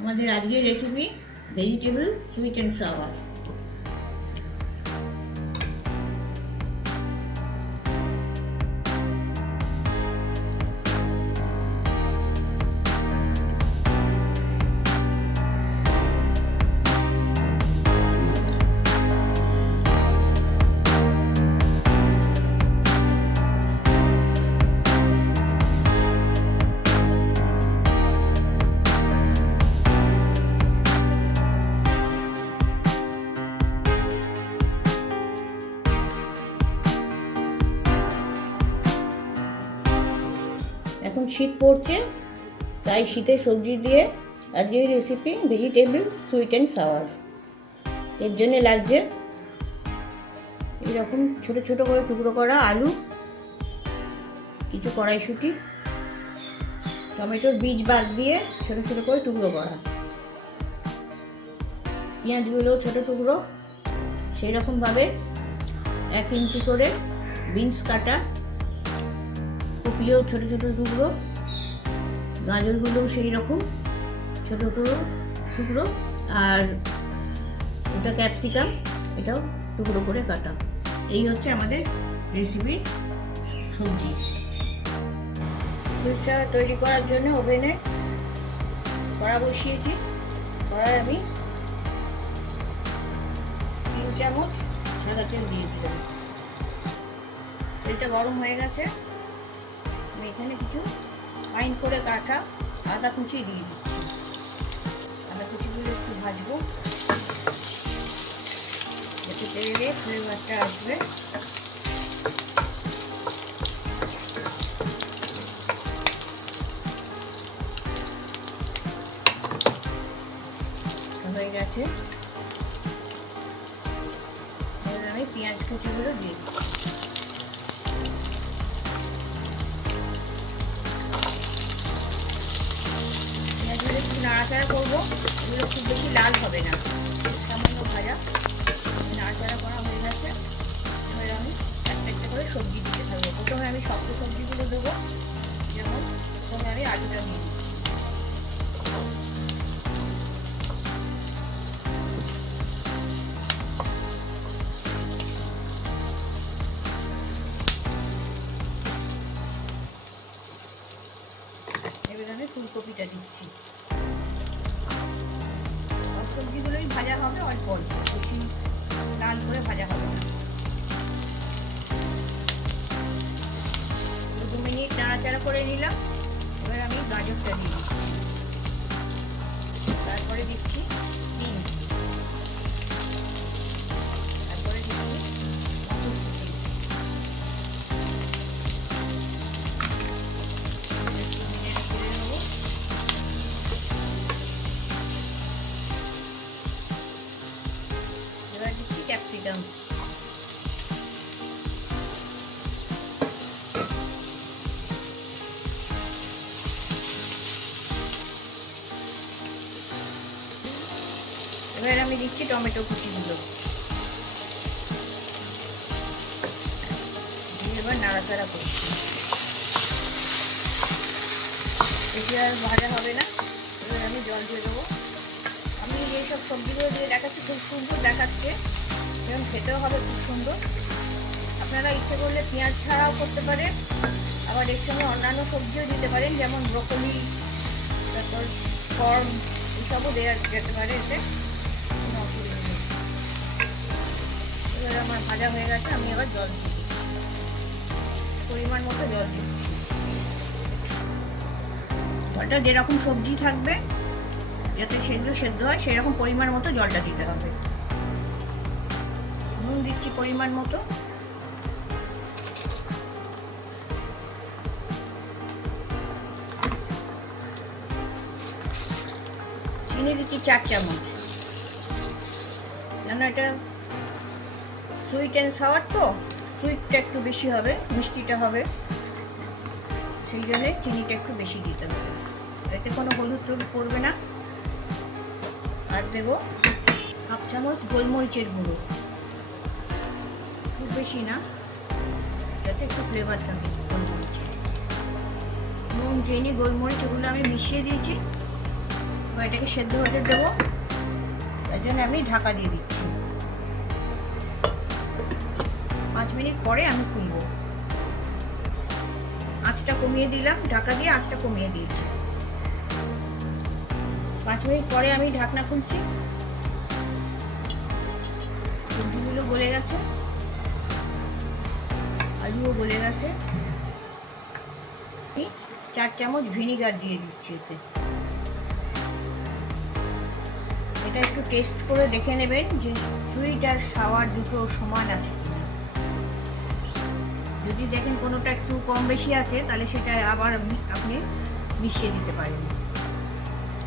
আমাদের আজকের recipe vegetable sweet and sour. এখন শীত পড়ছে, তাই শীতের সবজি দিয়ে আজকের recipe vegetable sweet and sour. এর জন্য লাগছে এইরকম ছোট ছোট করে টুকরো করা আলু, কিছু কড়াইশুঁটি, টমেটোর বীজ বাদ দিয়ে ছোট ছোট করে টুকরো করা, পেঁয়াজগুলোও ছোটো টুকরো, সেই রকমভাবে 1 ইঞ্চি করে বিনস কাটা, কপিও ছোটো ছোটো টুকরো, গাজরগুলোও সেই রকম ছোটো টুকরো, আর এটা ক্যাপসিকাম, এটাও টুকরো করে কাটা। এই হচ্ছে আমাদের রেসিপির সবজি। সরষা তৈরি করার জন্য ওভেনে কড়া বসিয়েছি। কড়ায় আমি 3 চামচ সাদা তেল দিয়ে দিলাম। তেলটা গরম হয়ে গেছে, আমি এখানে কিছু ফাইন করে কাটা আদা কুচি দিয়ে দিচ্ছি। আদা কুচিগুলো একটু ভাজবো, যাতে তেলে ফ্লেভারটা আসবে। হয়ে গেছে, এবার আমি পেঁয়াজ কুচিগুলো দিয়ে দিচ্ছি। পেঁয়াজগুলো একটু নাড়াচাড়া করবো, এগুলো খুব বেশি লাল হবে না, সামান্য ভাজা। নাড়াচাড়া করা হয়ে গেছে, এবার আমি একটা একটা করে সবজি দিতে থাকবো। প্রথমে আমি শক্ত সবজিগুলো দেবো, যেমন প্রথমে আমি আলুটা দিয়ে দিই। এবার আমি ফুলকপিটা দিচ্ছি। সবজিগুলোই ভাজা হবে অল্প অল্প, বেশি লাল করে ভাজা হবে না। 2 মিনিট নাড়াচাড়া করে নিলাম। এবার আমি গাজরটা দিই, তারপরে দিচ্ছি বিনস, তারপরে দিচ্ছি মটরশুঁটি, এবার দিচ্ছি ক্যাপসিকাম। এবার আমি দিচ্ছি টমেটো কুচিগুলো, দিয়ে এবার নাড়াচাড়া করছি। এটি আর ভাজা হবে না, এবার আমি জল দিয়ে দেবো। আমি এইসব সবজিগুলো দিয়ে দেখাচ্ছি, খুব সুন্দর দেখাচ্ছে, যেমন খেতেও হবে খুব সুন্দর। আপনারা ইচ্ছে করলে পেঁয়াজ ছাড়াও করতে পারেন, আবার এর সঙ্গে অন্যান্য সবজিও দিতে পারেন, যেমন ব্রোকলি, তারপর কর্ন, এইসবও দেওয়া যেতে পারে, এতে কোনো অসুবিধা নেই। এবার আমার ভাজা হয়ে গেছে, আমি এবার জল দিচ্ছি, পরিমাণ মতো জল দিচ্ছি। জলটা যেরকম সবজি থাকবে, যাতে সেগুলো সেদ্ধ হয়, সেরকম পরিমাণ মতো জলটা দিতে হবে। নুন দিচ্ছি পরিমাণ মতো, চিনি দিচ্ছি 4 চামচ, কেন এটা সুইট অ্যান্ড সাওয়ার, তো সুইটটা একটু বেশি হবে, মিষ্টিটা হবে, সেই জন্যে চিনিটা একটু বেশি দিতে হবে। এতে কোনো হলুদ টলুদ পড়বে না। আর দেবো 1/2 চামচ গোলমরিচের গুঁড়ো, খুব বেশি না, যাতে একটু ফ্লেভার থাকে গোলমরিচের। নুন, চিনি, গোলমরিচ এগুলো আমি মিশিয়ে দিয়েছি। এটাকে সেদ্ধ হতে দেবো, তার জন্য আমি ঢাকা দিয়ে দিচ্ছি। 5 মিনিট পরে আমি খুলবো। আঁচটা কমিয়ে দিলাম, ঢাকা দিয়ে আঁচটা কমিয়ে দিয়েছি। 5 মিনিট পরে আমি ঢাকনা খুলছি। সবজিগুলো গলে গেছে, আলুও গলে গেছে। 4 চামচ ভিনিগার দিয়ে দিচ্ছি এতে। এটা একটু টেস্ট করে দেখে নেবেন যে সুইট আর সাওয়ার দুটো সমান আছে কিনা। যদি দেখেন কোনোটা একটু কম বেশি আছে, তাহলে সেটা আবার আপনি মিশিয়ে দিতে পারেন,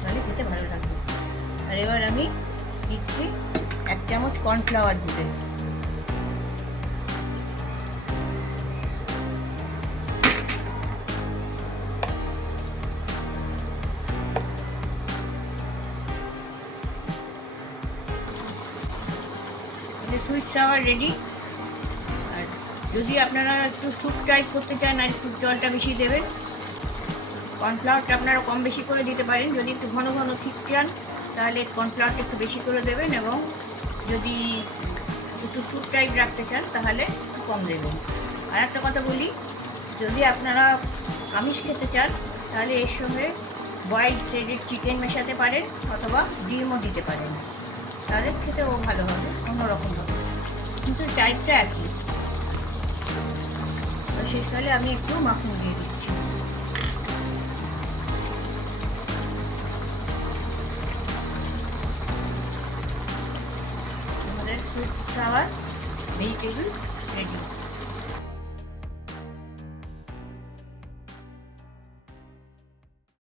তাহলে খেতে ভালো লাগবে। আর এবার আমি দিচ্ছি 1 চামচ কর্নফ্লাওয়ার দিতে। Sweet sour ready. আর যদি আপনারা একটু স্যুপ টাইপ করতে চান, আর একটু জলটা বেশি দেবেন। কর্নফ্লাওয়ারটা আপনারা কম বেশি করে দিতে পারেন। যদি একটু ঘন ঘন ঠিক চান, তাহলে কর্নফ্লাওয়ারটা একটু বেশি করে দেবেন, এবং যদি একটু স্যুপ টাইপ রাখতে চান, তাহলে একটু কম দেবেন। আর একটা কথা বলি, যদি আপনারা আমিষ খেতে চান, তাহলে এর সঙ্গে বয়েলড শ্রেডেড চিকেন মেশাতে পারেন, অথবা ডিমও দিতে পারেন, তাহলে খেতেও ভালো হবে, অন্যরকম হবে, কিন্তু টাইপটা একই। শেষকালে আমি একটু মাখন দিয়ে দিচ্ছি। আমাদের ফ্রুট সাওয়ার ভেজিটেবল রেডি।